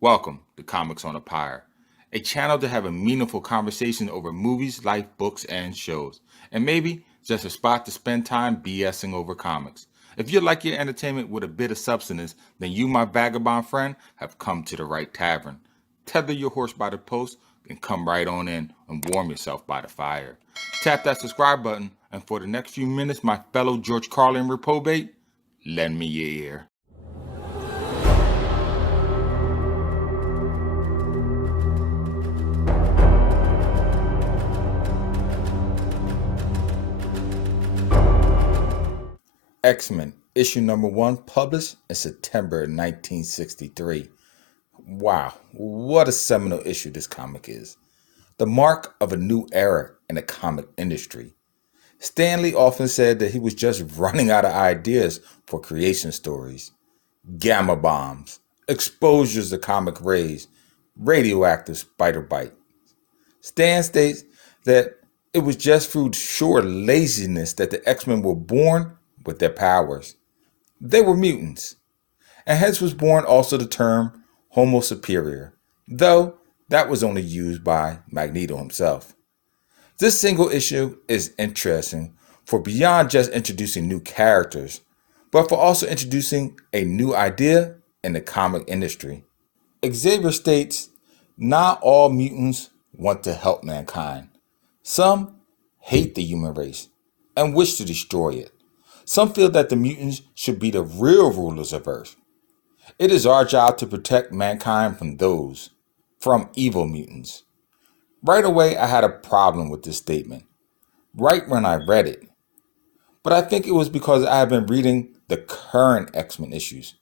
Welcome to Comics on a Pyre, a channel to have a meaningful conversation over movies, life, books, and shows, and maybe just a spot to spend time BSing over comics. If you like your entertainment with a bit of substance, then you, my vagabond friend, have come to the right tavern. Tether your horse by the post and come right on in and warm yourself by the fire. Tap that subscribe button, and for the next few minutes, my fellow George Carlin reprobate, lend me your ear. X-Men, issue number 1, published in September 1963. Wow, what a seminal issue this comic is. The mark of a new era in the comic industry. Stan Lee often said that he was just running out of ideas for creation stories. Gamma bombs, exposures to comic rays, radioactive spider bite. Stan states that it was just through sheer laziness that the X-Men were born with their powers. They were mutants, and hence was born also the term Homo superior, though that was only used by Magneto himself. This single issue is interesting for beyond just introducing new characters, but for also introducing a new idea in the comic industry. Xavier states, not all mutants want to help mankind. Some hate the human race and wish to destroy it. Some feel that the mutants should be the real rulers of Earth. It is our job to protect mankind from evil mutants. Right away, I had a problem with this statement, right when I read it. But I think it was because I have been reading the current X-Men issues,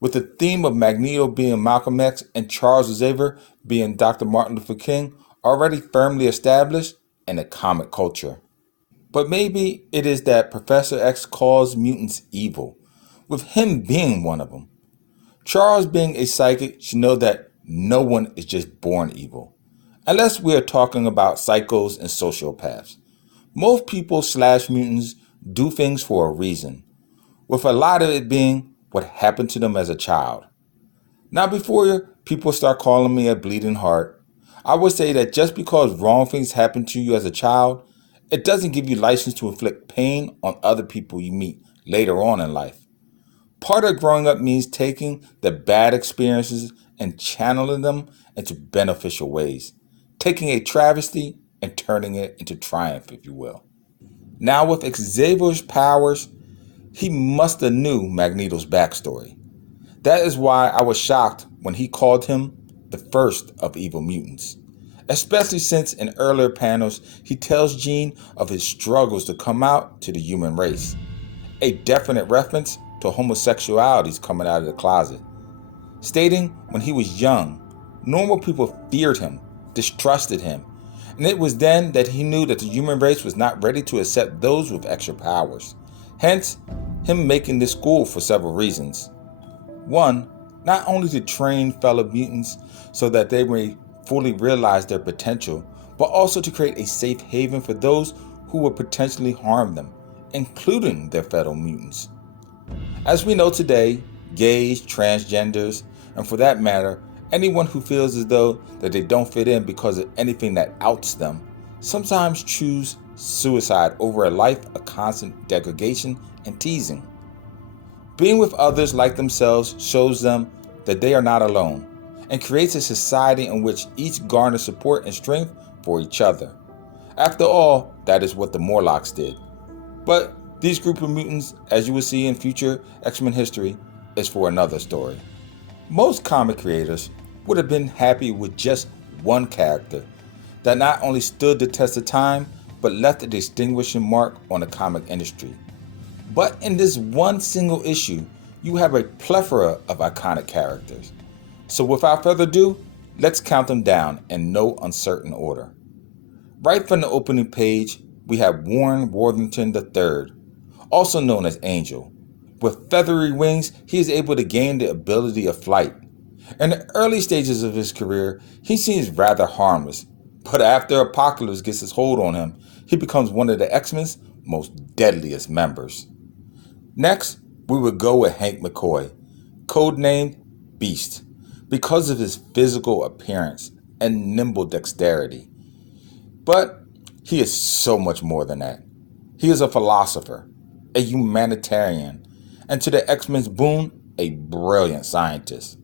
with the theme of Magneto being Malcolm X and Charles Xavier being Dr. Martin Luther King already firmly established in the comic culture. But maybe it is that Professor X calls mutants evil, with him being one of them. Charles, being a psychic, should know that no one is just born evil, unless we are talking about psychos and sociopaths. Most people/mutants do things for a reason, with a lot of it being what happened to them as a child. Now, before people start calling me a bleeding heart, I would say that just because wrong things happen to you as a child, it doesn't give you license to inflict pain on other people you meet later on in life. Part of growing up means taking the bad experiences and channeling them into beneficial ways, taking a travesty and turning it into triumph, if you will. Now, with Xavier's powers, he must have knew Magneto's backstory. That is why I was shocked when he called him the first of evil mutants, especially since in earlier panels he tells Jean of his struggles to come out to the human race, a definite reference to homosexuality's coming out of the closet, stating when he was young, normal people feared him, distrusted him, and it was then that he knew that the human race was not ready to accept those with extra powers, hence him making this school for several reasons. One, not only to train fellow mutants so that they may fully realize their potential, but also to create a safe haven for those who would potentially harm them, including their fellow mutants. As we know today, gays, transgenders, and for that matter, anyone who feels as though that they don't fit in because of anything that outs them, sometimes choose suicide over a life of constant degradation and teasing. Being with others like themselves shows them that they are not alone, and creates a society in which each garners support and strength for each other. After all, that is what the Morlocks did. But these group of mutants, as you will see in future X-Men history, is for another story. Most comic creators would have been happy with just one character that not only stood the test of time, but left a distinguishing mark on the comic industry. But in this one single issue, you have a plethora of iconic characters. So without further ado, let's count them down in no uncertain order. Right from the opening page, we have Warren Worthington III, also known as Angel. With feathery wings, he is able to gain the ability of flight. In the early stages of his career, he seems rather harmless, but after Apocalypse gets his hold on him, he becomes one of the X-Men's most deadliest members. Next, we would go with Hank McCoy, codenamed Beast, because of his physical appearance and nimble dexterity. But he is so much more than that. He is a philosopher, a humanitarian, and to the X-Men's boon, a brilliant scientist.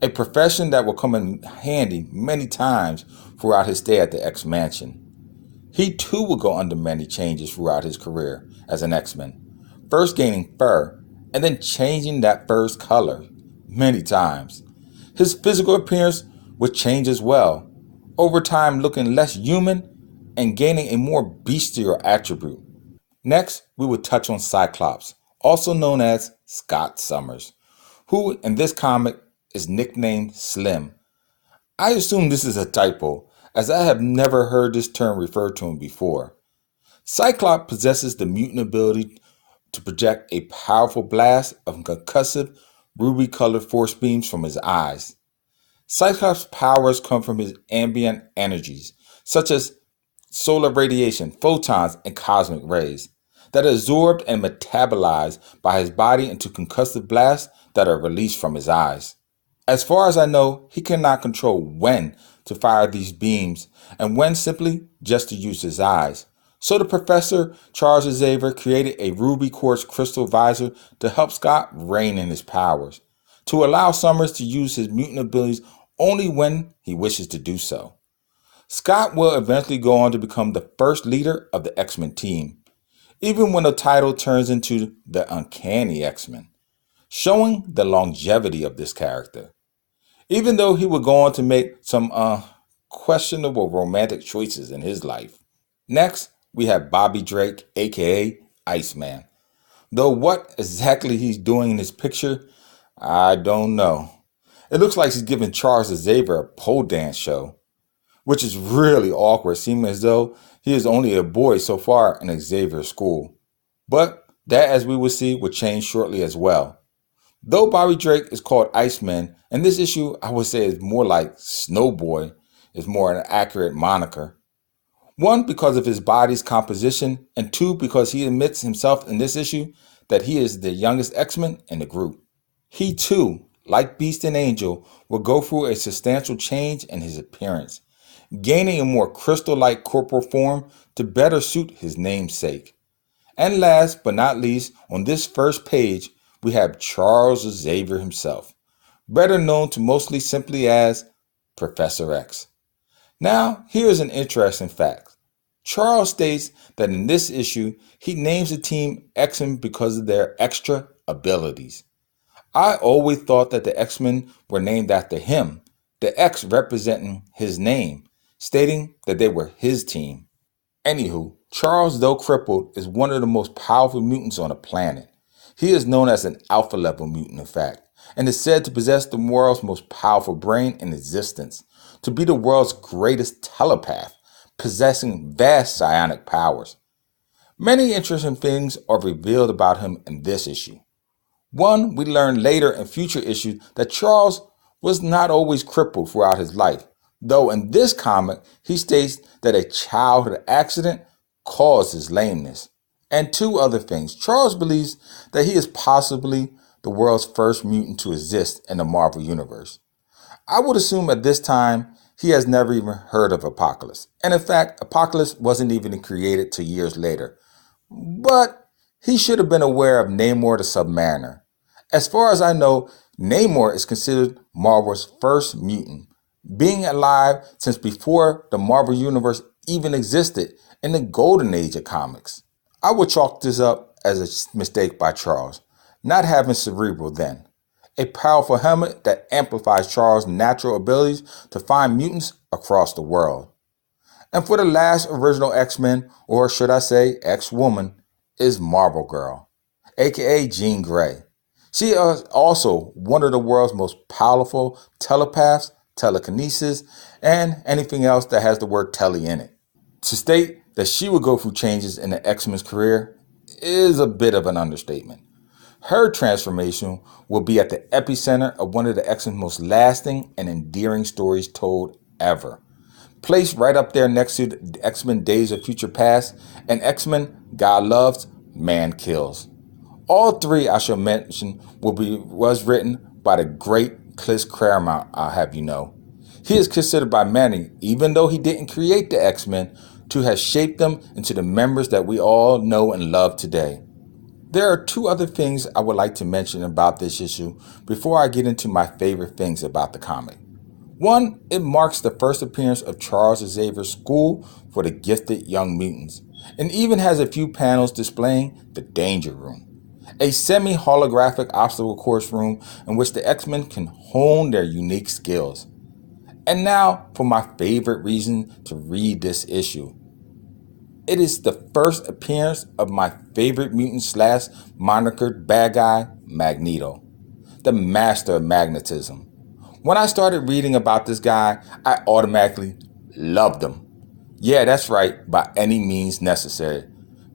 A profession that will come in handy many times throughout his stay at the X-Mansion. He too will go under many changes throughout his career as an X-Men, first gaining fur and then changing that fur's color many times. His physical appearance would change as well, over time looking less human and gaining a more bestial attribute. Next, we would touch on Cyclops, also known as Scott Summers, who in this comic is nicknamed Slim. I assume this is a typo, as I have never heard this term referred to him before. Cyclops possesses the mutant ability to project a powerful blast of concussive, ruby-colored force beams from his eyes. Cyclops' powers come from his ambient energies, such as solar radiation, photons, and cosmic rays, that are absorbed and metabolized by his body into concussive blasts that are released from his eyes. As far as I know, he cannot control when to fire these beams and when simply just to use his eyes. So the professor, Charles Xavier, created a ruby quartz crystal visor to help Scott rein in his powers, to allow Summers to use his mutant abilities only when he wishes to do so. Scott will eventually go on to become the first leader of the X-Men team, even when the title turns into the Uncanny X-Men, showing the longevity of this character. Even though he would go on to make some questionable romantic choices in his life. Next, we have Bobby Drake, aka Iceman. Though what exactly he's doing in this picture, I don't know. It looks like he's giving Charles Xavier a pole dance show, which is really awkward, seeming as though he is only a boy so far in Xavier's school. But that, as we will see, will change shortly as well. Though Bobby Drake is called Iceman, in this issue I would say is more like Snowboy, is more an accurate moniker. One, because of his body's composition, and two, because he admits himself in this issue that he is the youngest X-Men in the group. He too, like Beast and Angel, will go through a substantial change in his appearance, gaining a more crystal-like corporal form to better suit his namesake. And last but not least, on this first page, we have Charles Xavier himself, better known to mostly simply as Professor X. Now, here is an interesting fact. Charles states that in this issue, he names the team X-Men because of their extra abilities. I always thought that the X-Men were named after him, the X representing his name, stating that they were his team. Anywho, Charles, though crippled, is one of the most powerful mutants on the planet. He is known as an alpha level mutant, in fact, and is said to possess the world's most powerful brain in existence, to be the world's greatest telepath, possessing vast psionic powers. Many interesting things are revealed about him in this issue. One, we learn later in future issues that Charles was not always crippled throughout his life, though in this comic he states that a childhood accident caused his lameness. And two other things. Charles believes that he is possibly the world's first mutant to exist in the Marvel Universe. I would assume at this time he has never even heard of Apocalypse. And in fact, Apocalypse wasn't even created till years later. But he should have been aware of Namor the Submariner. As far as I know, Namor is considered Marvel's first mutant, being alive since before the Marvel Universe even existed in the golden age of comics. I would chalk this up as a mistake by Charles, not having Cerebral then, a powerful helmet that amplifies Charles' natural abilities to find mutants across the world. And for the last original X-Men, or should I say X-Woman, is Marvel Girl, aka Jean Grey. She is also one of the world's most powerful telepaths, telekinesis, and anything else that has the word tele in it. To state that she would go through changes in the X-Men's career is a bit of an understatement. Her transformation will be at the epicenter of one of the X-Men's most lasting and endearing stories told ever. Placed right up there next to the X-Men Days of Future Past and X-Men God Loves, Man Kills. All three I shall mention was written by the great Chris Claremont, I'll have you know. He is considered by many, even though he didn't create the X-Men, to have shaped them into the members that we all know and love today. There are two other things I would like to mention about this issue before I get into my favorite things about the comic. One, it marks the first appearance of Charles Xavier's school for the gifted young mutants, and even has a few panels displaying the Danger Room, a semi-holographic obstacle course room in which the X-Men can hone their unique skills. And now for my favorite reason to read this issue. It is the first appearance of my favorite mutant slash monikered bad guy, Magneto, the master of magnetism. When I started reading about this guy, I automatically loved him. Yeah, that's right, by any means necessary.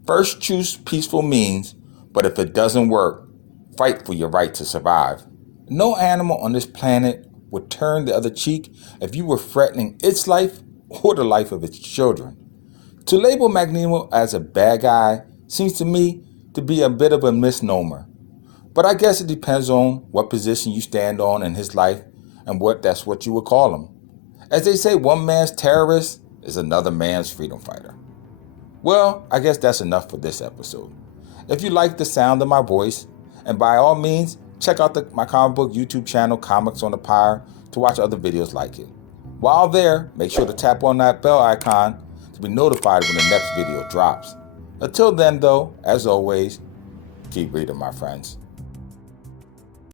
First choose peaceful means, but if it doesn't work, fight for your right to survive. No animal on this planet would turn the other cheek if you were threatening its life or the life of its children. To label Magneto as a bad guy seems to me to be a bit of a misnomer. But I guess it depends on what position you stand on in his life and that's what you would call him. As they say, one man's terrorist is another man's freedom fighter. Well, I guess that's enough for this episode. If you like the sound of my voice, and by all means, check out my comic book YouTube channel, Comics on the Pyre, to watch other videos like it. While there, make sure to tap on that bell icon to be notified when the next video drops. Until then, though, as always, keep reading, my friends.